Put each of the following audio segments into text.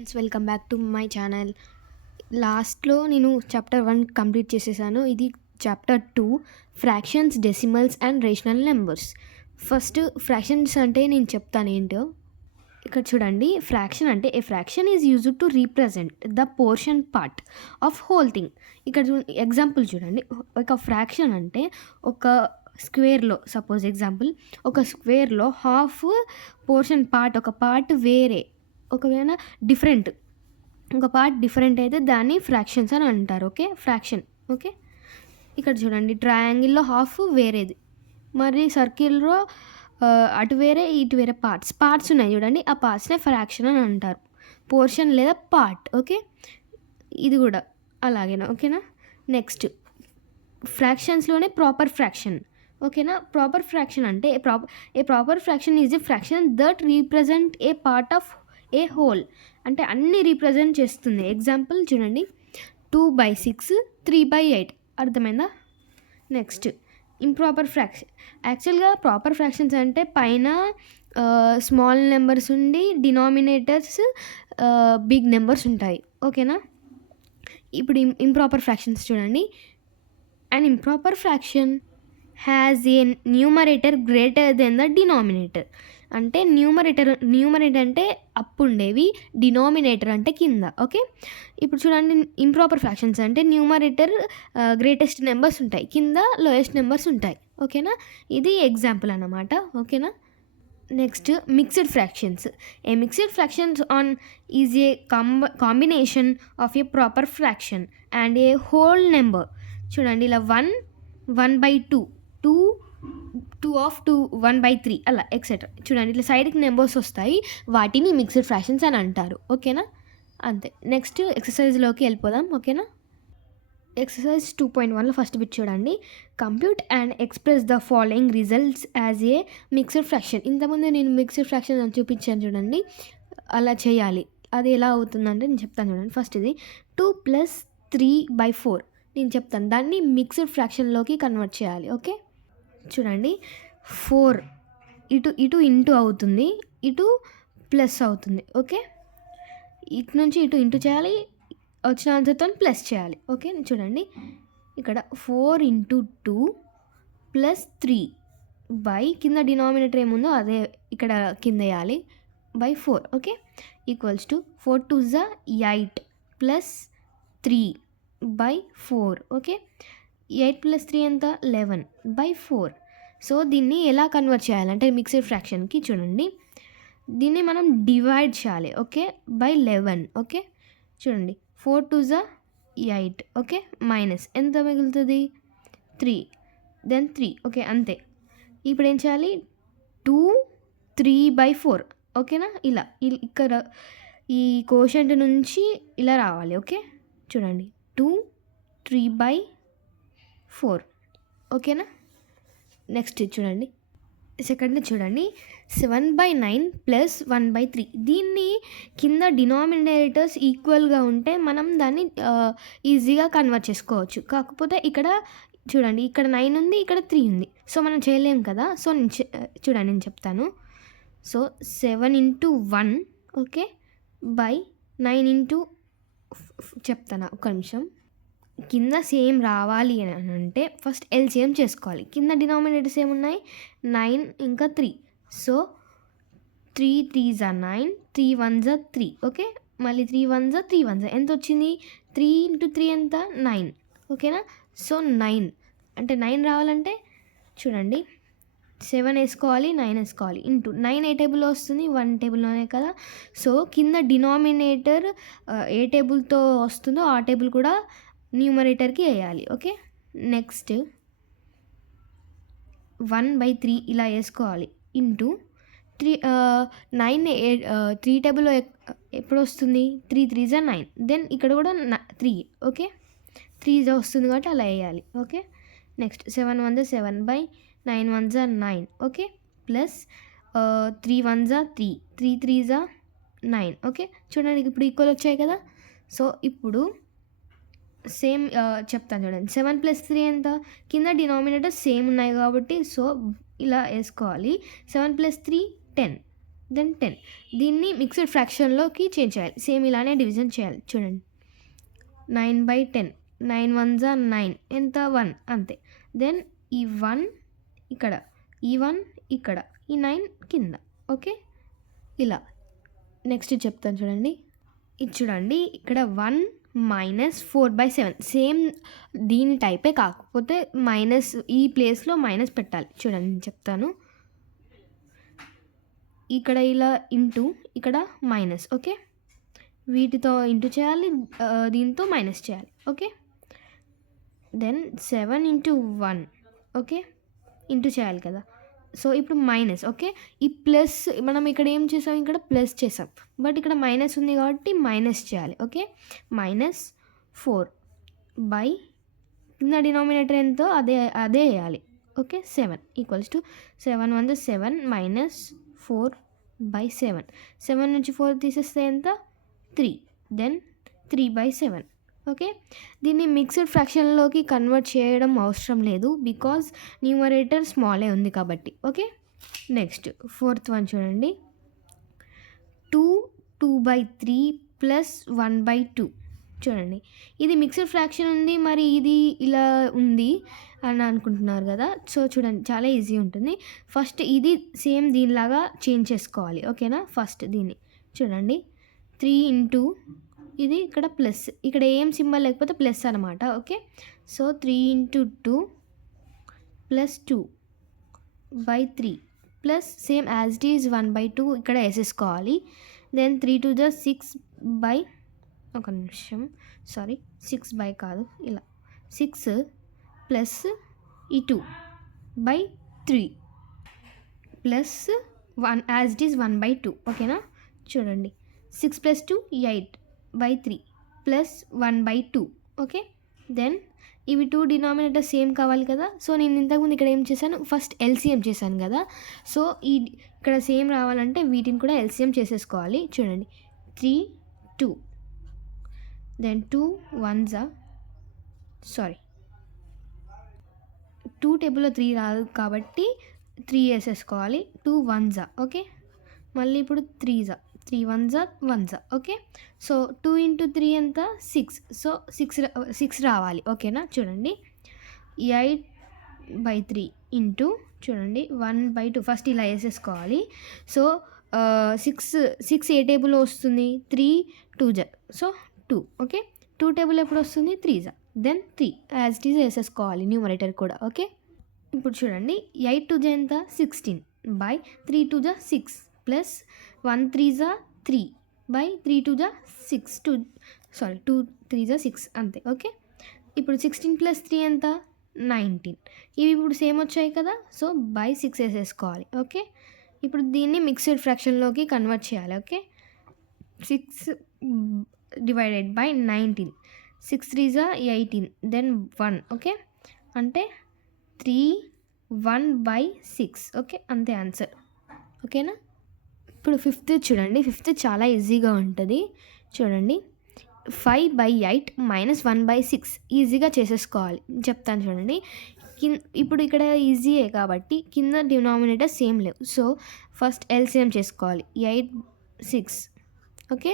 Friends, welcome back to my channel. లాస్ట్లో నేను chapter 1 complete చేసేసాను. ఇది chapter 2, fractions, decimals and rational numbers. First fractions అంటే నేను చెప్తాను ఏంటో. ఇక్కడ చూడండి, ఫ్రాక్షన్ అంటే ఏ fraction is used to represent the portion part of whole thing. ఇక్కడ ఎగ్జాంపుల్ చూడండి, ఒక ఫ్రాక్షన్ అంటే ఒక స్క్వేర్లో, సపోజ్ ఎగ్జాంపుల్, ఒక స్క్వేర్లో హాఫ్ పోర్షన్ పార్ట్, ఒక పార్ట్ వేరే, ఒకవేళ డిఫరెంట్, ఒక పార్ట్ డిఫరెంట్ అయితే దాన్ని ఫ్రాక్షన్స్ అని అంటారు. Okay, fraction. ఓకే, ఇక్కడ చూడండి, ట్రయాంగిల్లో హాఫ్ వేరేది, మరి సర్కిల్లో అటు వేరే ఇటు వేరే పార్ట్స్ ఉన్నాయి చూడండి, ఆ పార్ట్స్నే ఫ్రాక్షన్ అని అంటారు, పోర్షన్ లేదా పార్ట్. ఓకే, ఇది కూడా అలాగేనా? ఓకేనా. నెక్స్ట్, ఫ్రాక్షన్స్లోనే ప్రాపర్ ఫ్రాక్షన్. ఓకేనా. ప్రాపర్ ఫ్రాక్షన్ అంటే a proper fraction is a fraction that represent a part of a whole, అంటే అన్ని రీప్రజెంట్ చేస్తుంది. ఎగ్జాంపుల్ చూడండి, 2/6, 3/8. అర్థమైందా? Next, improper fraction. యాక్చువల్గా ప్రాపర్ ఫ్రాక్షన్స్ అంటే పైన స్మాల్ నెంబర్స్ ఉండి డినామినేటర్స్ బిగ్ నెంబర్స్ ఉంటాయి. ఓకేనా. ఇప్పుడు ఇంప్రాపర్ ఫ్రాక్షన్స్ చూడండి. an improper fraction has a numerator greater than the denominator. అంటే న్యూమరేటర్ అంటే అప్ ఉండేవి, డినామినేటర్ అంటే కింద. ఓకే, ఇప్పుడు చూడండి, ఇంప్రాపర్ ఫ్రాక్షన్స్ అంటే న్యూమరేటర్ గ్రేటెస్ట్ నెంబర్స్ ఉంటాయి, కింద లోయెస్ట్ నెంబర్స్ ఉంటాయి. ఓకేనా, ఇది ఎగ్జాంపుల్ అన్నమాట. ఓకేనా. Next, mixed fractions. A mixed fractions on is a combination of A proper fraction and A whole number. చూడండి, ఇలా 1/2, 2 of 2, 1/3 అలా ఎక్సెట్రా. చూడండి, ఇట్లా సైడ్కి నెంబర్స్ వస్తాయి, వాటిని మిక్స్డ్ ఫ్రాక్షన్స్ అని అంటారు. ఓకేనా, అంతే. నెక్స్ట్ ఎక్సర్సైజ్లోకి వెళ్ళిపోదాం. ఓకేనా. ఎక్సర్సైజ్ 2.1లో ఫస్ట్ బిట్ చూడండి, compute and express the following results as a mixed fraction. ఇంతకుముందు నేను మిక్స్డ్ ఫ్రాక్షన్ అని చూపించాను చూడండి, అలా చేయాలి. అది ఎలా అవుతుందంటే నేను చెప్తాను చూడండి. ఫస్ట్ ఇది 2 + 3/4 నేను చెప్తాను, దాన్ని మిక్స్డ్ ఫ్రాక్షన్లోకి కన్వర్ట్ చేయాలి. ఓకే, చూడండి, 4 ఇటు ఇంటూ అవుతుంది, ఇటు ప్లస్ అవుతుంది. ఓకే, ఇటు నుంచి ఇటు ఇంటూ చేయాలి, వచ్చిన ఆన్సర్తో ప్లస్ చేయాలి. ఓకే, చూడండి, ఇక్కడ 4 × 2 + 3 బై కింద డినామినేటర్ ఏముందో అదే ఇక్కడ కింద వేయాలి, /4. Okay, equals to 4 2s 8 + 3/4. Okay, 8 + 3 ఎంత? 11/4. సో దీన్ని ఎలా కన్వర్ట్ చేయాలంటే మిక్స్డ్ ఫ్రాక్షన్కి చూడండి, దీన్ని మనం డివైడ్ చేయాలి. ఓకే, /11. ఓకే, చూడండి, 4 2s 8. ఓకే, మైనస్ ఎంత మిగులుతుంది? 3, దెన్ 3. ఓకే, అంతే. ఇప్పుడు ఏం చేయాలి? 2 3/4. ఓకేనా, ఇలా ఇక్కడ ఈ కోషంట్ నుంచి ఇలా రావాలి. ఓకే, చూడండి, 2 3/4. ఓకేనా. నెక్స్ట్ చూడండి, సెకండ్ చూడండి, 7/9 + 1/3. దీన్ని కింద డినామినేటర్స్ ఈక్వల్గా ఉంటే మనం దాన్ని ఈజీగా కన్వర్ట్ చేసుకోవచ్చు. కాకపోతే ఇక్కడ చూడండి, ఇక్కడ 9 ఉంది, ఇక్కడ 3 ఉంది, సో మనం చేయలేం కదా. సో చూడండి, నేను చెప్తాను. సో 7 × 1, ఓకే, /9 చెప్తాను, ఒక నిమిషం. కింద సేమ్ రావాలి అని అంటే ఫస్ట్ ఎల్సిఎం చేసుకోవాలి. కింద డినామినేటర్స్ ఏమున్నాయి? 9 ఇంకా 3. So 3 3s 9, 3 1s 3. ఓకే, మళ్ళీ 3 1s 3 1s ఎంత వచ్చింది? 3 × 3 ఎంత? 9. ఓకేనా. సో 9 అంటే 9 రావాలంటే చూడండి, 7 వేసుకోవాలి, 9 వేసుకోవాలి, ఇంటూ 9 ఏ టేబుల్లో వస్తుంది? 1 టేబుల్లోనే కదా. సో కింద డినామినేటర్ ఏ టేబుల్తో వస్తుందో ఆ టేబుల్ కూడా న్యూమరేటర్కి వేయాలి. ఓకే, నెక్స్ట్ 1/3 ఇలా వేసుకోవాలి, ఇంటూ 9 3 టేబుల్లో ఎప్పుడు వస్తుంది? 3 3s 9. దెన్ ఇక్కడ కూడా 3. ఓకే, 3 వస్తుంది కాబట్టి అలా వేయాలి. Okay, next 7 1s 7 9 1s 9. Okay, plus 3 1s 3, 3 3s 9. Okay, చూడండి, ఇప్పుడు ఈక్వల్ వచ్చాయి కదా. సో ఇప్పుడు సేమ్ చెప్తాను చూడండి, 7 + 3 ఎంత? కింద డినామినేటర్ సేమ్ ఉన్నాయి కాబట్టి సో ఇలా వేసుకోవాలి. 7 + 3 10. దెన్ 10. దీన్ని మిక్స్డ్ ఫ్రాక్షన్లోకి చేంజ్ చేయాలి. సేమ్ ఇలానే డివిజన్ చేయాలి. చూడండి 9/10. 9 1s are 9. ఎంత 1 అంతే. దెన్ ఈ 1 ఇక్కడ, ఈ 1 ఇక్కడ, ఈ 9 కింద. ఓకే, ఇలా. నెక్స్ట్ చెప్తాను చూడండి. ఇది చూడండి ఇక్కడ 1 - 4/7 సేమ్ దీని టైపే, కాకపోతే మైనస్ ఈ ప్లేస్లో మైనస్ పెట్టాలి. చూడండి నేను చెప్తాను. ఇక్కడ ఇలా ఇంటూ, ఇక్కడ మైనస్. ఓకే, వీటితో ఇంటూ చేయాలి, దీంతో మైనస్ చేయాలి. Okay, then 7 × 1. ఓకే, ఇంటూ చేయాలి కదా. సో ఇప్పుడు మైనస్. ఓకే, ఈ ప్లస్ మనం ఇక్కడ ఏం చేసాం, ఇక్కడ ప్లస్ చేసాం, బట్ ఇక్కడ మైనస్ ఉంది కాబట్టి మైనస్ చేయాలి. ఓకే, -4 బై కింద డినామినేటర్ ఎంతో అదే వేయాలి. ఓకే, 7 = 7 1 7 -4/7. 7 నుంచి 4 తీసేస్తే ఎంత, 3. దెన్ 3/7. ఓకే, దీన్ని మిక్స్డ్ ఫ్రాక్షన్లోకి కన్వర్ట్ చేయడం అవసరం లేదు, బికాజ్ న్యూమరేటర్ స్మాలే ఉంది కాబట్టి. ఓకే, నెక్స్ట్ 4th వన్ చూడండి. 2 2/3 + 1/2. చూడండి, ఇది మిక్స్డ్ ఫ్రాక్షన్ ఉంది, మరి ఇది ఇలా ఉంది అని అనుకుంటున్నారు కదా. సో చూడండి, చాలా ఈజీ ఉంటుంది. ఫస్ట్ ఇది సేమ్ దీనిలాగా చేంజ్ చేసుకోవాలి. ఓకేనా, ఫస్ట్ దీన్ని చూడండి. 3 × ఇది ఇక్కడ ప్లస్, ఇక్కడ ఏం సింబల్ లేకపోతే ప్లస్ అనమాట. Okay, so 3 × 2 + 2/3 plus same as it is 1/2 ఇక్కడ వేసేసుకోవాలి. దెన్ 3 2 6 బై, ఒక నిమిషం, సారీ 6 బై కాదు, ఇలా 6 ప్లస్ ఈ 2/3 ప్లస్ 1 యాజ్ ఇట్ ఈజ్ 1/2. ఓకేనా, చూడండి 6 + 2 8/3 ప్లస్ 1/2. ఓకే, దెన్ ఇవి 2 డినామినేటర్ సేమ్ కావాలి కదా. సో నేను ఇంతకుముందు ఇక్కడ ఏం చేశాను, ఫస్ట్ ఎల్సిఎం చేశాను కదా. సో ఇక్కడ సేమ్ రావాలంటే వీటిని కూడా ఎల్సిఎం చేసేసుకోవాలి. చూడండి 3 2, దెన్ 2 1s are, సారీ 2 టేబుల్లో 3 రాదు కాబట్టి 3 వేసేసుకోవాలి. 2 1s are. ఓకే, మళ్ళీ ఇప్పుడు 3s are. 3 1s are 1s are. Okay, so 2 × 3 ఎంత, 6. సో 6 రావాలి. ఓకేనా, చూడండి 8/3 ఇంటూ, చూడండి 1/2 ఫస్ట్ ఇలా వేసేసుకోవాలి. సో 6 ఏ టేబుల్లో వస్తుంది, 3 2s, సో 2. ఓకే, 2 టేబుల్ ఎప్పుడు వస్తుంది, 3s, then 3 as it is వేసేసుకోవాలి న్యూమరేటర్ కూడా. ఓకే, ఇప్పుడు చూడండి 8 2s ఎంత, 16 by 3 2s 6 plus 1 3s 3 by 3 2s 6, 2 3s 6 అంతే. ఓకే, ఇప్పుడు 16 + 3 ఎంత, 19. ఇవి ఇప్పుడు సేమ్ వచ్చాయి కదా, సో బై 6 వేసేసుకోవాలి. ఓకే, ఇప్పుడు దీన్ని మిక్స్డ్ ఫ్రాక్షన్లోకి కన్వర్ట్ చేయాలి. Okay, 6 divided by 19. 6 3s 18, then 1. Okay, అంటే 3 1/6. ఓకే, అంతే ఆన్సర్. ఓకేనా, ఇప్పుడు 5th చూడండి. 5th చాలా ఈజీగా ఉంటుంది. చూడండి 5/8 - 1/6 ఈజీగా చేసేసుకోవాలి. చెప్తాను చూడండి. ఇప్పుడు ఇక్కడ ఈజీయే కాబట్టి కింద డినామినేటర్ సేమ్ లేవు. సో ఫస్ట్ ఎల్సిఎం చేసుకోవాలి. 8 6. ఓకే,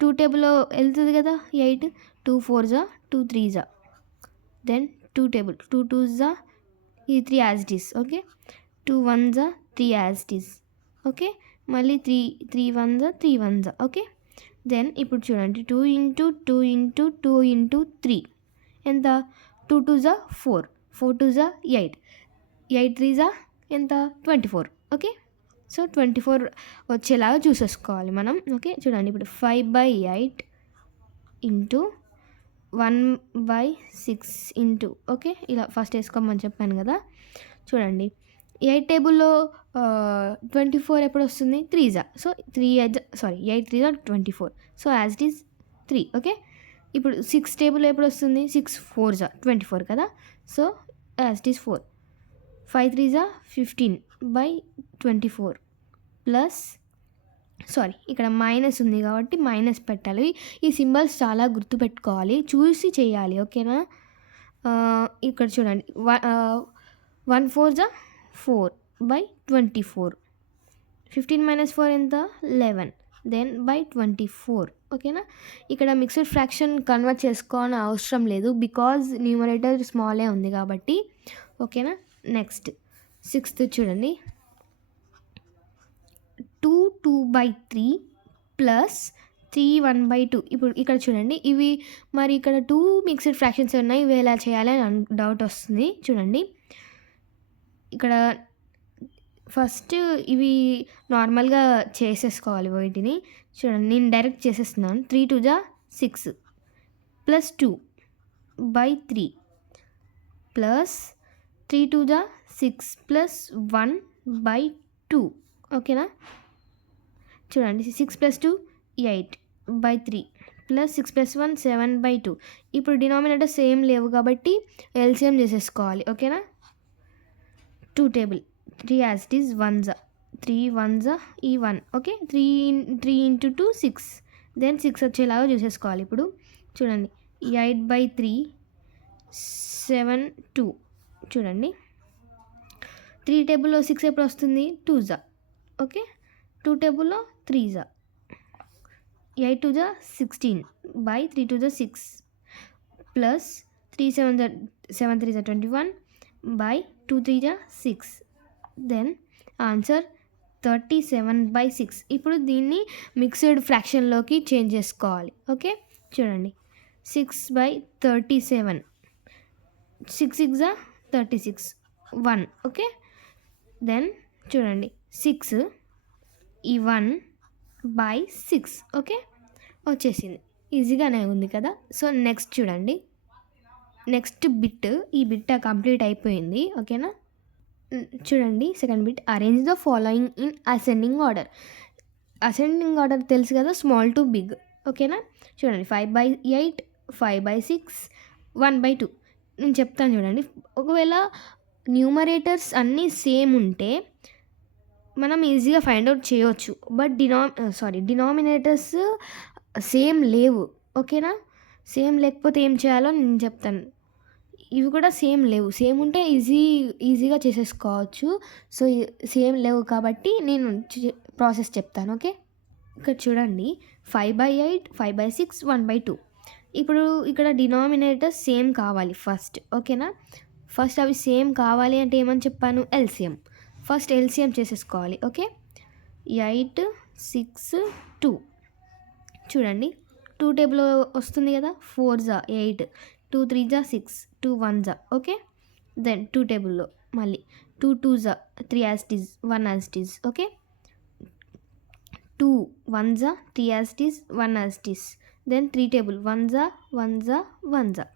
2 టేబుల్లో వెళ్తుంది కదా 8. 2 4s 2 3s, then 2 table 2 2s ఈ 3 as it is. Okay, 2 1s 3 as it is. Okay, మళ్ళీ 3 1s 3 1s. ఓకే, దెన్ ఇప్పుడు చూడండి 2 × 2 × 2 × 3 ఎంత, 2 2s 4, 4 2s 8, 8 3s ఎంత, 24. ఓకే, సో 24 వచ్చేలాగా చూసేసుకోవాలి మనం. ఓకే, చూడండి ఇప్పుడు 5/8 ఇంటూ 1/6 ఇంటూ, ఓకే ఇలా ఫస్ట్ వేసుకోమని చెప్పాను కదా. చూడండి 8 టేబుల్లో 24 ఎప్పుడు వస్తుంది, 3s, so 8 3s 24, so as it is 3. Okay, ఇప్పుడు 6 టేబుల్లో ఎప్పుడు వస్తుంది, 6 4s 24 కదా, so as it is 4. 5 3s 15/24 plus, sorry ఇక్కడ మైనస్ ఉంది కాబట్టి మైనస్ పెట్టాలి. ఈ సింబల్స్ చాలా గుర్తుపెట్టుకోవాలి, చూసి చేయాలి. ఓకేనా, ఇక్కడ చూడండి 1 4s 4/24 15 - 4 ఎంత? 11. Then by 24. ఓకేనా? ఇక్కడ మిక్స్డ్ ఫ్రాక్షన్ కన్వర్ట్ చేసుకోని అవసరం లేదు, బికాజ్ న్యూమరేటర్ స్మాలే ఉంది కాబట్టి. ఓకేనా? నెక్స్ట్ 6th చూడండి. 2 2/3 ప్లస్ 3 1/2. ఇప్పుడు ఇక్కడ చూడండి, ఇవి మరి ఇక్కడ 2 మిక్స్డ్ ఫ్రాక్షన్స్ ఉన్నాయి, ఇవి ఎలా చేయాలి అని డౌట్ వస్తుంది. చూడండి, ఇక్కడ ఫస్ట్ ఇవి నార్మల్గా చేసేసుకోవాలి వీటిని. చూడండి, నేను డైరెక్ట్ చేసేస్తున్నాను. 3 2 6 ప్లస్ 2/3 ప్లస్ 3 2 6 ప్లస్ 1/2. ఓకేనా? చూడండి, 6 + 2 8/3 ప్లస్ 6 + 1 7/2. ఇప్పుడు డినామినేటర్ సేమ్ లేవు కాబట్టి ఎల్సిఎం చేసేసుకోవాలి. ఓకేనా? 2 టేబుల్ 3 యాజ్ ఇట్ ఈజ్ 1 3 1 ఈ 1. ఓకే, 3 × 2 6. దెన్ 6 వచ్చేలాగా చూసేసుకోవాలి. ఇప్పుడు చూడండి, 8/3 7 2. చూడండి, 3 టేబుల్లో 6 ఎప్పుడు వస్తుంది? 2 ఓకే, 2 టేబుల్లో 3 8 2 16 by 3 2 6 plus 3 7 3 21 by 2 3 6. Then answer 37/6. ఇప్పుడు దీన్ని మిక్స్డ్ ఫ్రాక్షన్లోకి చేంజ్ చేసుకోవాలి. ఓకే, చూడండి, 6/37. 6 6 36 1. ఓకే, దెన్ చూడండి, 6 ఈ 1/6. ఓకే, వచ్చేసింది. ఈజీగానే ఉంది కదా. సో నెక్స్ట్ చూడండి, నెక్స్ట్ బిట్, ఈ బిట్ కంప్లీట్ అయిపోయింది. ఓకేనా? చూడండి, second bit, arrange the following in ascending order. Ascending order తెలుసు కదా, స్మాల్ టు బిగ్. ఓకేనా? చూడండి, 5/8 5/6 1/2. నేను చెప్తాను చూడండి. ఒకవేళ న్యూమరేటర్స్ అన్నీ సేమ్ ఉంటే మనం ఈజీగా ఫైండ్ అవుట్ చేయవచ్చు. బట్ డినామినేటర్స్ సేమ్ లేవు. ఓకేనా? సేమ్ లేకపోతే ఏం చేయాలో నేను చెప్తాను. ఇవి కూడా సేమ్ లేవు. సేమ్ ఉంటే ఈజీగా చేసేసుకోవచ్చు. సో సేమ్ లేవు కాబట్టి నేను ప్రాసెస్ చెప్తాను. ఓకే, ఇక్కడ చూడండి, 5/8 5/6 1/2. ఇప్పుడు ఇక్కడ డినామినేటర్స్ సేమ్ కావాలి ఫస్ట్. ఓకేనా? ఫస్ట్ అవి సేమ్ కావాలి అంటే ఏమని చెప్పాను? ఎల్సిఎం. ఫస్ట్ ఎల్సిఎం చేసేసుకోవాలి. ఓకే, 8 6 2. చూడండి, 2 టేబుల్ వస్తుంది కదా, 4 8 2 3 6 2 1. ఓకే, దెన్ 2 టేబుల్లో మళ్ళీ 2 2 3 as it is 1 as it is. Okay, 2 1 3 as it is 1 as it is. Then 3 table 1 1 1.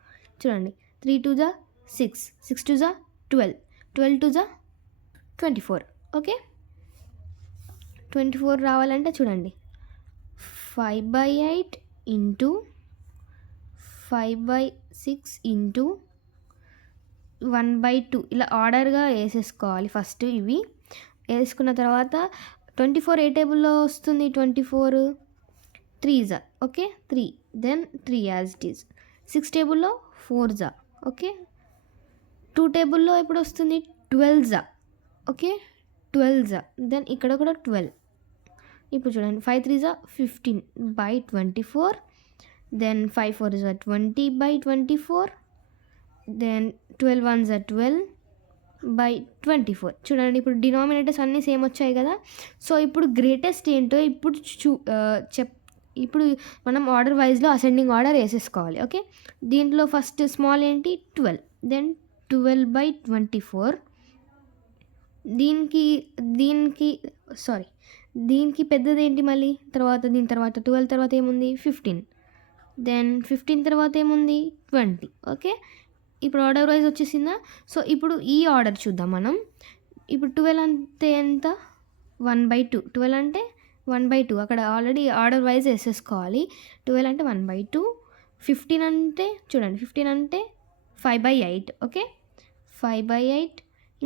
చూడండి, 3 2 6 6 2 12 12 2 24. ఓకే, 24 రావాలంటే చూడండి, 5/8 ఇంటూ 5/6 ఇంటూ 1/2 ఇలా ఆర్డర్గా వేసేసుకోవాలి. ఫస్ట్ ఇవి వేసుకున్న తర్వాత 24 ఏ టేబుల్లో వస్తుంది? 24 3 okay, 3. Then 3 as it is. 6 టేబుల్లో 4 ఓకే, 2 టేబుల్లో ఎప్పుడు వస్తుంది? 12 ఓకే, 12. దెన్ ఇక్కడ కూడా 12. ఇప్పుడు చూడండి, 5 3 15/24. దెన్ 5 4 20/24. దెన్ 12 1 12/24. చూడండి, ఇప్పుడు డినామినేటర్స్ అన్నీ సేమ్ వచ్చాయి కదా. సో ఇప్పుడు గ్రేటెస్ట్ ఏంటో ఇప్పుడు మనం ఆర్డర్ వైజ్లో అసెండింగ్ ఆర్డర్ వేసేసుకోవాలి. ఓకే, దీంట్లో ఫస్ట్ స్మాల్ ఏంటి? 12. దెన్ 12/24. దీనికి పెద్దది ఏంటి మళ్ళీ? దీని తర్వాత 12 తర్వాత ఏముంది? 15. దెన్ 15 తర్వాత ఏముంది? 20. ఓకే, ఇప్పుడు ఆర్డర్ వైజ్ వచ్చేసిందా? సో ఇప్పుడు ఈ ఆర్డర్ చూద్దాం మనం. ఇప్పుడు 12 అంటే ఎంత? 1/2. 12 అంటే 1/2. అక్కడ ఆల్రెడీ ఆర్డర్ వైజ్ వేసేసుకోవాలి. 12 అంటే 1/2. 15 అంటే చూడండి, 15 అంటే 5/8. ఓకే, 5/8.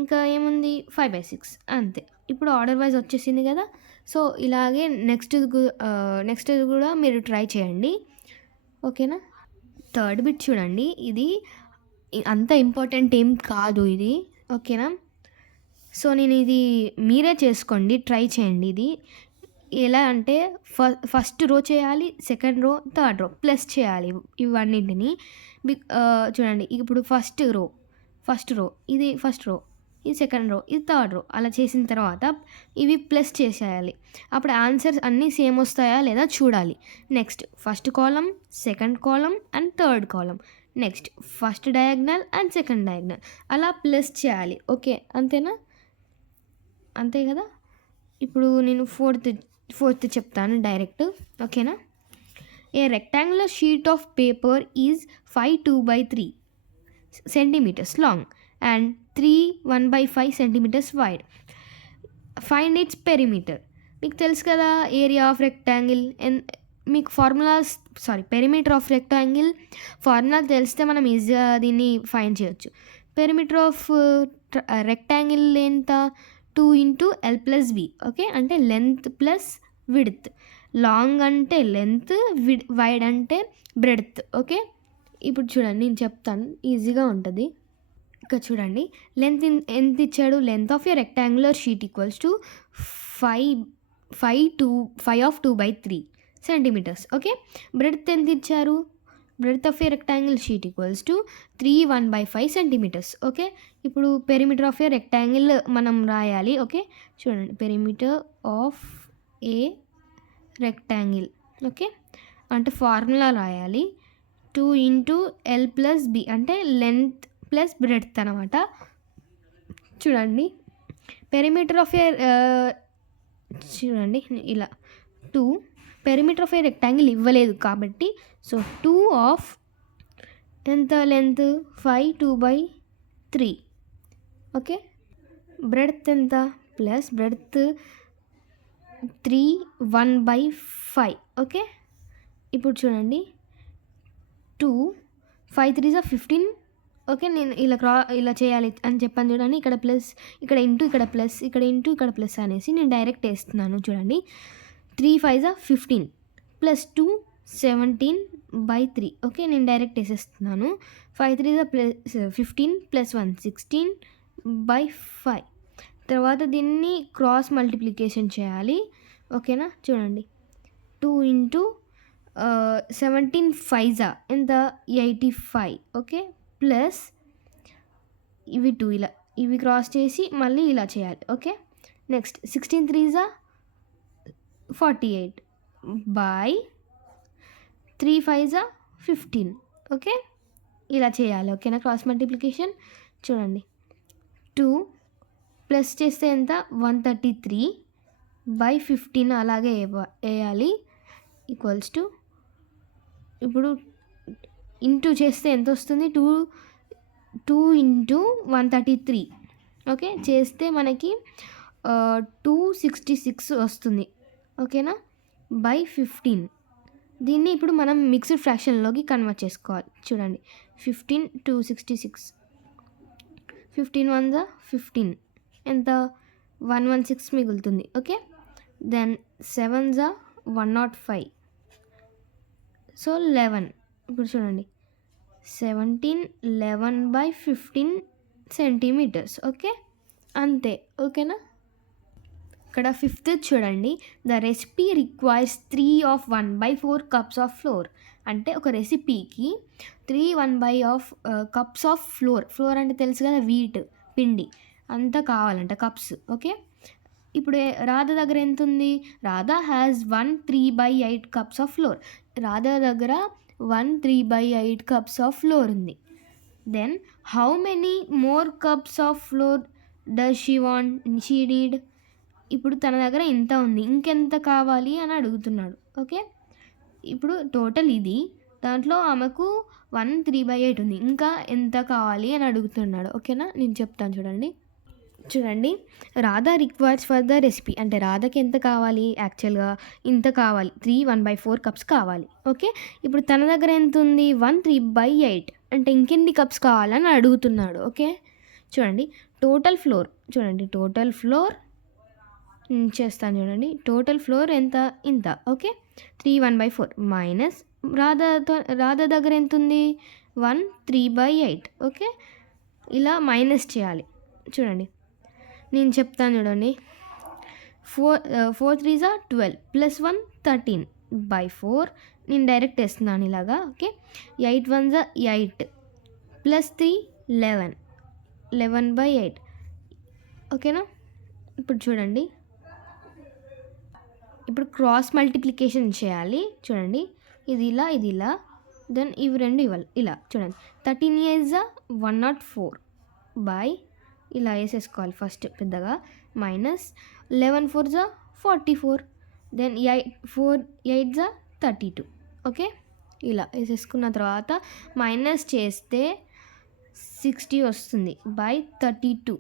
ఇంకా ఏముంది? 5/6. అంతే. ఇప్పుడు ఆర్డర్ వైజ్ వచ్చేసింది కదా. సో ఇలాగే నెక్స్ట్ కూడా మీరు ట్రై చేయండి. ఓకేనా? థర్డ్ బిట్ చూడండి, ఇది అంత ఇంపార్టెంట్ ఏం కాదు ఇది. ఓకేనా? సో నేను ఇది మీరే చేసుకోండి, ట్రై చేయండి. ఇది ఎలా అంటే ఫస్ట్ రో చేయాలి, second row, third row plus చేయాలి ఇవన్నింటిని. చూడండి ఇప్పుడు ఫస్ట్ రో ఇది ఫస్ట్ రో, ఇది సెకండ్ రో, ఇది థర్డ్ రో. అలా చేసిన తర్వాత ఇవి ప్లస్ చేసేయాలి. అప్పుడు ఆన్సర్స్ అన్నీ సేమ్ వస్తాయా లేదా చూడాలి. Next first column, second column and third column. Next first diagonal and second diagonal అలా ప్లస్ చేయాలి. ఓకే, అంతేనా? అంతే కదా. ఇప్పుడు నేను ఫోర్త్ చెప్తాను డైరెక్ట్. ఓకేనా? A rectangular sheet of paper is 5 2/3 centimeters long and 3 1/5 centimeters wide. Find its perimeter. మీకు తెలుసు కదా ఏరియా ఆఫ్ రెక్టాంగిల్. మీకు పెరిమీటర్ ఆఫ్ రెక్టాంగిల్ ఫార్ములా తెలిస్తే మనం ఈజీగా దీన్ని ఫైండ్ చేయొచ్చు. పెరిమీటర్ ఆఫ్ రెక్టాంగిల్ ఎంత? 2 × L+B. ఓకే, అంటే లెంత్ ప్లస్ విడ్త్. లాంగ్ అంటే లెంత్, వైడ్ అంటే బ్రెడ్త్. ఓకే, ఇప్పుడు చూడండి నేను చెప్తాను, ఈజీగా ఉంటుంది. ఇక్కడ చూడండి, లెంత్ ఎంత ఇచ్చాడు? Length of a rectangular sheet equals to 5/2 centimetres. Okay, breadth ఎంత ఇచ్చారు? Breadth of a rectangle sheet equals to 3 1/5 centimetres. Okay, ఇప్పుడు పెరిమీటర్ ఆఫ్ ఏ రెక్టాంగిల్ మనం రాయాలి. ఓకే, చూడండి, perimeter of a rectangle. Okay, అంటే ఫార్ములా రాయాలి. 2 × L+B అంటే length plus breadth అనమాట. చూడండి, పెరిమీటర్ ఆఫ్ ఏ చూడండి ఇలా 2 పెరిమీటర్ ఆఫ్ ఏ రెక్టాంగిల్ ఇవ్వలేదు కాబట్టి, సో 2 ఆఫ్ ఎంత లెంత్ 5 2/3. ఓకే, బ్రెడ్త్ ఎంత? Plus breadth 3 1/5. ఓకే, ఇప్పుడు చూడండి 2 5 3 15. ఓకే, నేను ఇలా చేయాలి అని చెప్పాను చూడండి. ఇక్కడ ప్లస్, ఇక్కడ ఇంటూ, ఇక్కడ ప్లస్, ఇక్కడ ఇంటూ, ఇక్కడ ప్లస్ అనేసి నేను డైరెక్ట్ వేస్తున్నాను. చూడండి, 3 5 15 ప్లస్ 2 17/3. ఓకే, నేను డైరెక్ట్ వేసేస్తున్నాను. 5 3 15 ప్లస్ 1 16/5. తర్వాత దీన్ని క్రాస్ మల్టిప్లికేషన్ చేయాలి. ఓకేనా? చూడండి, 2 × 17 5 ఎంత? 85. ఓకే, ప్లస్ ఇవి 2 ఇలా ఇవి క్రాస్ చేసి మళ్ళీ ఇలా చేయాలి. Okay, next 16 3 48 by 3 5 15. ఓకే, ఇలా చేయాలి. ఓకేనా? Cross multiplication. చూడండి, 2 ప్లస్ చేస్తే ఎంత? 133/15 అలాగే వేయాలి. ఈక్వల్స్ టు, ఇప్పుడు ఇంటూ చేస్తే ఎంత వస్తుంది? 2 × 133. ఓకే, చేస్తే మనకి 266 వస్తుంది. ఓకేనా? బై 15. దీన్ని ఇప్పుడు మనం మిక్స్డ్ ఫ్రాక్షన్లోకి కన్వర్ట్ చేసుకోవాలి. చూడండి, 15 266 15 1 15 ఎంత? 116 మిగులుతుంది. Okay, then 7 105. సో 11. ఇప్పుడు చూడండి, 17 11/15 సెంటీమీటర్స్. ఓకే, అంతే. ఓకేనా? ఇక్కడ 5th చూడండి, the recipe requires 3 of 1/4 cups of floor. అంటే ఒక రెసిపీకి 3 1/2 cups ఆఫ్ ఫ్లోర్ అంటే తెలుసు కదా, వీట్ పిండి అంతా కావాలంట, కప్స్. ఓకే, ఇప్పుడు రాధ దగ్గర ఎంత ఉంది? Radha has 1 3/8 cups of flour. Radha దగ్గర 1 3/8 cups ఆఫ్ ఫ్లోర్ ఉంది. Then how many more cups of flour does she need? ఇప్పుడు తన దగ్గర ఎంత ఉంది, ఇంకెంత కావాలి అని అడుగుతున్నాడు. ఓకే, ఇప్పుడు టోటల్ ఇది, దాంట్లో ఆమెకు 1 3/8 ఉంది, ఇంకా ఎంత కావాలి అని అడుగుతున్నాడు. ఓకేనా? నేను చెప్తాను చూడండి, Radha requires for the recipe అంటే రాధకి ఎంత కావాలి? యాక్చువల్గా ఇంత కావాలి, 3 1/4 కప్స్ కావాలి. ఓకే, ఇప్పుడు తన దగ్గర ఎంత ఉంది? 1 3/8 అంటే ఇంకెన్ని కప్స్ కావాలని అడుగుతున్నాడు. ఓకే, చూడండి, టోటల్ ఫ్లోర్ చేస్తాను. చూడండి, టోటల్ ఫ్లోర్ ఎంత? ఇంత. ఓకే, 3 1/4 మైనస్ రాధ దగ్గర ఎంత ఉంది? 1 3/8. ఓకే, ఇలా మైనస్ చేయాలి. చూడండి, నేను చెప్తాను చూడండి. 4 3 12 ప్లస్ 1 13/4. నేను డైరెక్ట్ వేస్తున్నాను ఇలాగా. Okay, 8 1 8 plus 3 11 11/8. ఓకేనా? ఇప్పుడు చూడండి, ఇప్పుడు క్రాస్ మల్టిప్లికేషన్ చేయాలి. చూడండి, ఇది ఇలా ఇది ఇలా, దెన్ ఇవి రెండు ఇవ్వాలి ఇలా. చూడండి, 13 8 104 బై ఇలా వేసేసుకోవాలి ఫస్ట్ పెద్దగా, మైనస్ 11 4 44, దెన్ 4 8 32. ఓకే, ఇలా వేసేసుకున్న తర్వాత మైనస్ చేస్తే 60 వస్తుంది బై 32.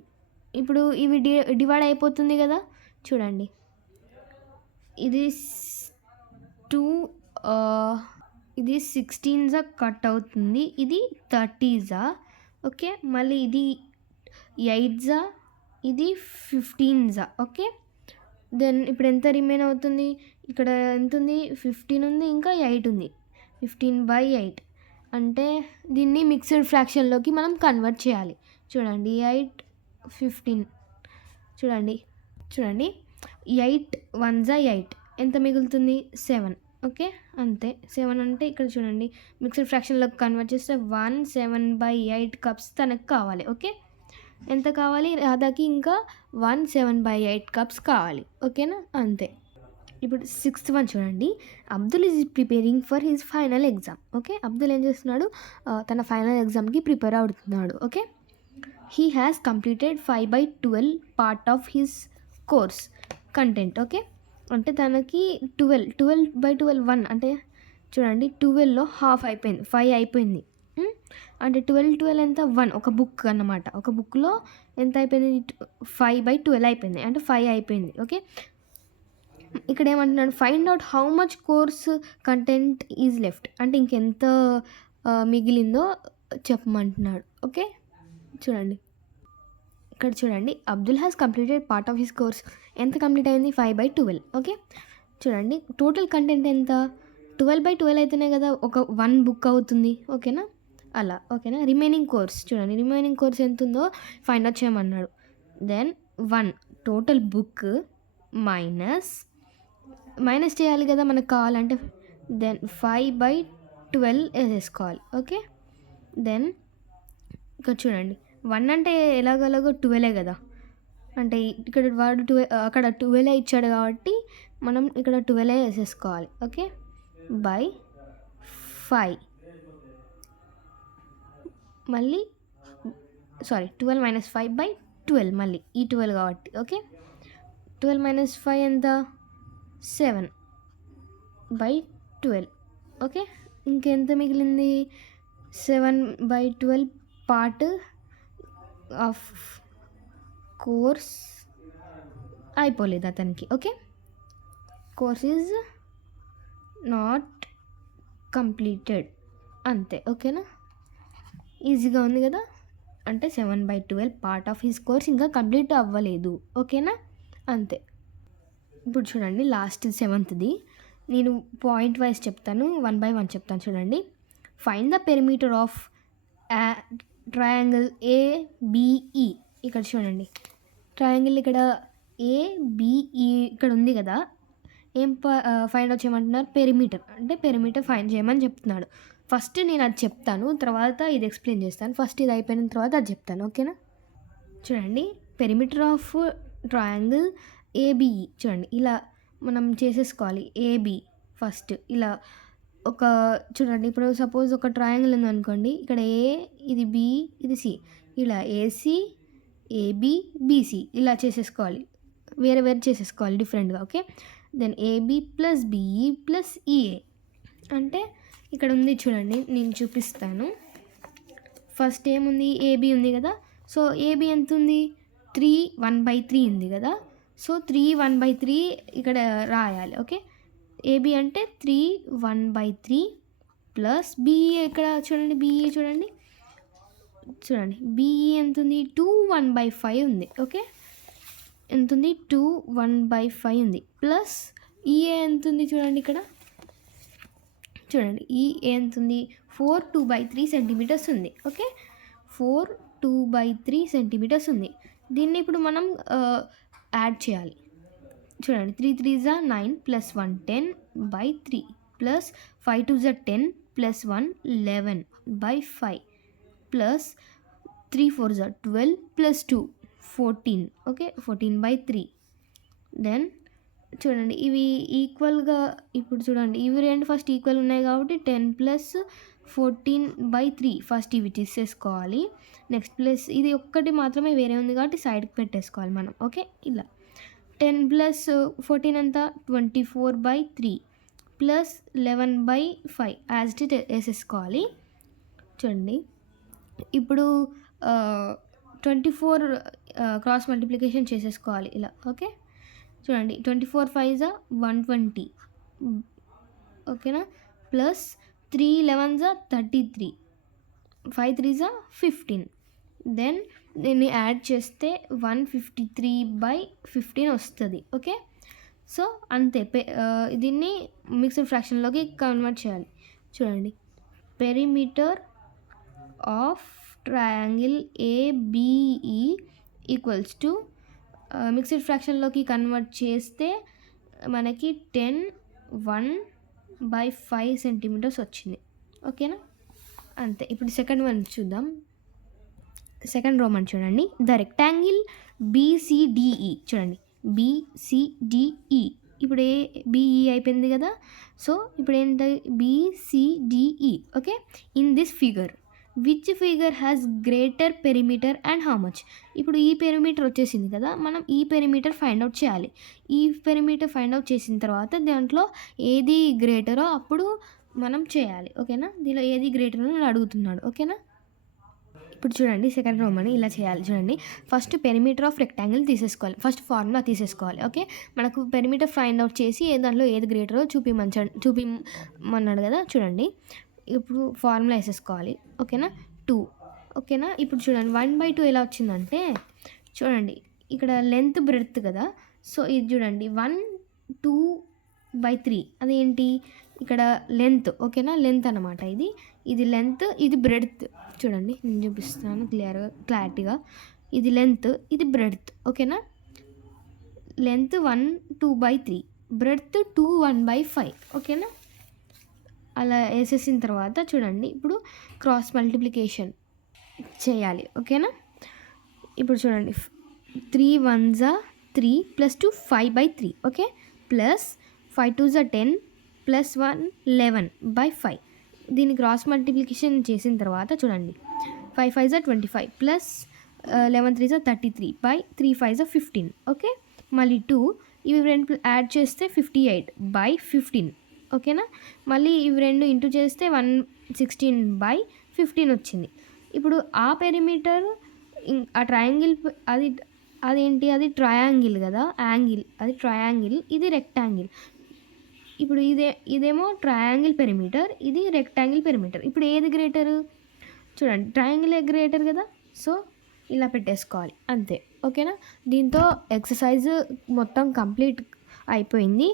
ఇప్పుడు ఇవి డివైడ్ అయిపోతుంది కదా. చూడండి, ఇది 2 ఇది 16 కట్ అవుతుంది, ఇది 30 ఓకే, మళ్ళీ ఇది 8 ఇది 15. ఓకే, దెన్ ఇప్పుడు ఎంత రిమైన్ అవుతుంది, ఇక్కడ ఎంత ఉంది, 15 ఉంది, ఇంకా 8 ఉంది, 15/8. అంటే దీన్ని మిక్స్డ్ ఫ్రాక్షన్లోకి మనం కన్వర్ట్ చేయాలి. చూడండి, 8 15, చూడండి 8 1 8, ఎంత మిగులుతుంది, 7. ఓకే, అంతే, 7. అంటే ఇక్కడ చూడండి, మిక్స్డ్ ఫ్రాక్షన్లోకి కన్వర్ట్ చేస్తే 1 7/8 కప్స్ తనకు కావాలి. ఓకే, ఎంత కావాలి, రాధాకి ఇంకా 1 7/8 కప్స్ కావాలి. ఓకేనా? అంతే. ఇప్పుడు 6th వన్ చూడండి, Abdul is preparing for his final exam. Okay, Abdul ఏం చేస్తున్నాడు, తన ఫైనల్ ఎగ్జామ్కి ప్రిపేర్ అవుతున్నాడు. Okay, he has completed 5/12 part of his course content. Okay, అంటే తనకి 12/12 1 అంటే చూడండి, 12లో హాఫ్ అయిపోయింది, 5 అయిపోయింది. అంటే 12 ఎంత, 1, ఒక బుక్ అన్నమాట. ఒక బుక్లో ఎంత అయిపోయింది, 5/12 అయిపోయింది, అంటే 5 అయిపోయింది. ఓకే, ఇక్కడ ఏమంటున్నాడు, find out how much course content is left, అంటే ఇంకెంత మిగిలిందో చెప్పమంటున్నాడు. ఓకే, చూడండి, ఇక్కడ చూడండి, Abdul has completed part of his course, ఎంత కంప్లీట్ అయింది, 5/12. ఓకే, చూడండి, టోటల్ కంటెంట్ ఎంత, 12/12 అయితేనే కదా ఒక 1 బుక్ అవుతుంది. ఓకేనా? అలా. ఓకేనా? రిమైనింగ్ కోర్స్ చూడండి, రిమైనింగ్ కోర్స్ ఎంత ఉందో ఫైండ్ అవుట్ చేయమన్నాడు. దెన్ 1 టోటల్ బుక్ మైనస్ చేయాలి కదా మనకు కావాలంటే, దెన్ 5/12 వేసేసుకోవాలి. ఓకే, దెన్ ఇక్కడ చూడండి, 1 అంటే ఎలాగోలాగో 12 కదా, అంటే ఇక్కడ వాడు 12 అక్కడ 12 ఇచ్చాడు కాబట్టి మనం ఇక్కడ 12 వేసేసుకోవాలి. ఓకే, బై 5, మళ్ళీ 12 - 5/12, మళ్ళీ ఈ 12 కాబట్టి. ఓకే, 12 - 5 ఎంత, 7/12. ఓకే, ఇంకెంత మిగిలింది, 7/12 పార్ట్ ఆఫ్ కోర్స్ అయిపోలేదు అతనికి. Okay, course is not completed, అంతే. ఓకేనా? ఈజీగా ఉంది కదా, అంటే 7/12 పార్ట్ ఆఫ్ హిస్ కోర్స్ ఇంకా కంప్లీట్ అవ్వలేదు. ఓకేనా? అంతే. ఇప్పుడు చూడండి, లాస్ట్ 7th నేను పాయింట్ వైజ్ చెప్తాను, 1 by 1 చెప్తాను. చూడండి, find the perimeter of triangle ABE. ఇక్కడ చూడండి, ట్రయాంగిల్ ఇక్కడ ABE ఇక్కడ ఉంది కదా, ఏం ఫైండ్ అవుట్ చేయమంటున్నారు, పెరిమీటర్. అంటే పెరిమీటర్ ఫైండ్ చేయమని చెప్తున్నాడు. ఫస్ట్ నేను అది చెప్తాను, తర్వాత ఇది ఎక్స్ప్లెయిన్ చేస్తాను. ఫస్ట్ ఇది అయిపోయిన తర్వాత అది చెప్తాను. ఓకేనా? చూడండి, పెరిమీటర్ ఆఫ్ ట్రయాంగిల్ ABE. చూడండి, ఇలా మనం చేసేసుకోవాలి. AB ఫస్ట్ ఇలా ఒక చూడండి, ఇప్పుడు సపోజ్ ఒక ట్రయాంగిల్ ఉందనుకోండి, ఇక్కడ A, ఇది B, ఇది C, ఇలా AC AB BC ఇలా చేసేసుకోవాలి, వేరే వేరే చేసేసుకోవాలి డిఫరెంట్గా. Okay, then AB + BE + EA. అంటే ఇక్కడ ఉంది చూడండి, నేను చూపిస్తాను. ఫస్ట్ ఏముంది, AB ఉంది కదా, సో AB ఎంత ఉంది, 3 1/3 ఉంది కదా, సో 3 1/3 ఇక్కడ రాయాలి. ఓకే, AB అంటే 3 1/3 ప్లస్ BE ఇక్కడ చూడండి, BE చూడండి BE ఎంత ఉంది, 2 1/5 ఉంది. ఓకే, ఎంత ఉంది, 2 1/5 ఉంది, ప్లస్ EA ఎంత ఉంది చూడండి, ఇక్కడ చూడండి EA ఎంత ఉంది, 4 2/3 సెంటీమీటర్స్ ఉంది. ఓకే, 4 2/3 సెంటీమీటర్స్ ఉంది. దీన్ని ఇప్పుడు మనం యాడ్ చేయాలి. చూడండి 3 3s are 9 plus 1 10 by 3 plus 5 2s are 10 plus 1 11 by 5 plus 3 4s are 12 plus 2 14. Okay 14 by 3. Then చూడండి ఇవి ఈక్వల్గా ఇప్పుడు చూడండి ఇవి రెండు ఫస్ట్ ఈక్వల్ ఉన్నాయి కాబట్టి 10 ప్లస్ 14/3 ఫస్ట్ ఇవి తీసేసుకోవాలి. నెక్స్ట్ ప్లస్ ఇది ఒక్కటి మాత్రమే వేరే ఉంది కాబట్టి సైడ్కి పెట్టేసుకోవాలి మనం. ఓకే ఇలా 10 ప్లస్ 14 అంతా 24/3 ప్లస్ 11/5 యాజ్ ఇట్ వేసేసుకోవాలి. చూడండి ఇప్పుడు 24 క్రాస్ మల్టిప్లికేషన్ చేసేసుకోవాలి ఇలా. ఓకే చూడండి 24 5s are 120 ఓకేనా plus 3 11s are 33 5 3s are 15. దెన్ దీన్ని యాడ్ చేస్తే 153/15 వస్తుంది. ఓకే సో అంతే దీన్ని మిక్స్డ్ ఫ్రాక్షన్లోకి కన్వర్ట్ చేయాలి. చూడండి perimeter of triangle ABE equals to mixed ఫ్రాక్షన్లోకి కన్వర్ట్ చేస్తే మనకి 10/1/5 సెంటీమీటర్స్ వచ్చింది. ఓకేనా అంతే. ఇప్పుడు సెకండ్ వన్ చూద్దాం. సెకండ్ రోమన్ చూడండి. ద రెక్టాంగిల్ బీసీడిఈ చూడండి బీసీడిఈ ఇప్పుడు బిఈ అయిపోయింది కదా. సో ఇప్పుడు ఏంటి BCDE. Okay in this figure which figure has greater perimeter and how much. ఇప్పుడు ఈ పెరిమీటర్ వచ్చేసింది కదా, మనం ఈ పెరిమీటర్ ఫైండ్ అవుట్ చేయాలి. ఈ పెరిమీటర్ ఫైండ్ అవుట్ చేసిన తర్వాత దాంట్లో ఏది గ్రేటరో అప్పుడు మనం చేయాలి. ఓకేనా దీనిలో ఏది గ్రేటర్ అని అడుగుతున్నాడు. ఓకేనా ఇప్పుడు చూడండి సెకండ్ రోమని ఇలా చేయాలి. చూడండి ఫస్ట్ పెరిమీటర్ ఆఫ్ రెక్టాంగిల్ తీసేసుకోవాలి. ఫస్ట్ ఫార్ములా తీసేసుకోవాలి. ఓకే మనకు పెరిమీటర్ ఫైండ్ అవుట్ చేసి దాంట్లో ఏది గ్రేటరో చూపిమన్నాడు కదా. చూడండి ఇప్పుడు ఫార్ములా వేసేసుకోవాలి. ఓకేనా 2. ఓకేనా ఇప్పుడు చూడండి 1/2 ఎలా వచ్చిందంటే చూడండి ఇక్కడ లెంత్ బ్రెడ్త్ కదా. సో ఇది చూడండి 1 2/3 అదేంటి ఇక్కడ లెంత్. ఓకేనా లెంత్ అనమాట. ఇది లెంత్ ఇది బ్రెడ్త్. చూడండి నేను చూపిస్తాను క్లారిటీగా. ఇది లెంత్ ఇది బ్రెడ్త్. ఓకేనా లెంత్ 1 2/3 బ్రెడ్త్ 2 1/5. ఓకేనా అలా వేసేసిన తర్వాత చూడండి ఇప్పుడు క్రాస్ మల్టిప్లికేషన్ చేయాలి. ఓకేనా ఇప్పుడు చూడండి 3 1s are 3 plus 2 5/3. Okay plus 5 2s are 10 plus 1 11/5. దీన్ని క్రాస్ మల్టిప్లికేషన్ చేసిన తర్వాత చూడండి 5 5s are 25 plus 11 3s are 33/3 5s are 15. Okay మళ్ళీ 2 ఇవి రెండు యాడ్ చేస్తే 58/15. ఓకేనా మళ్ళీ ఇవి రెండు ఇంటూ చేస్తే 116/15 వచ్చింది. ఇప్పుడు ఆ పెరిమీటర్ ఆ ట్రయాంగిల్ అదేంటి అది ట్రయాంగిల్ కదా యాంగిల్ అది ట్రయాంగిల్ ఇది రెక్టాంగిల్. ఇప్పుడు ఇదేమో ట్రయాంగిల్ పెరిమీటర్ ఇది రెక్టాంగిల్ పెరిమీటర్. ఇప్పుడు ఏది గ్రేటర్ చూడండి ట్రయాంగిల్ గ్రేటర్ కదా. సో ఇలా పెట్టేసుకోవాలి అంతే. ఓకేనా దీంతో ఎక్సర్సైజ్ మొత్తం కంప్లీట్ అయిపోయింది.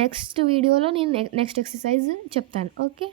నెక్స్ట్ వీడియోలో నేను నెక్స్ట్ ఎక్సర్సైజ్ చెప్తాను. ఓకే.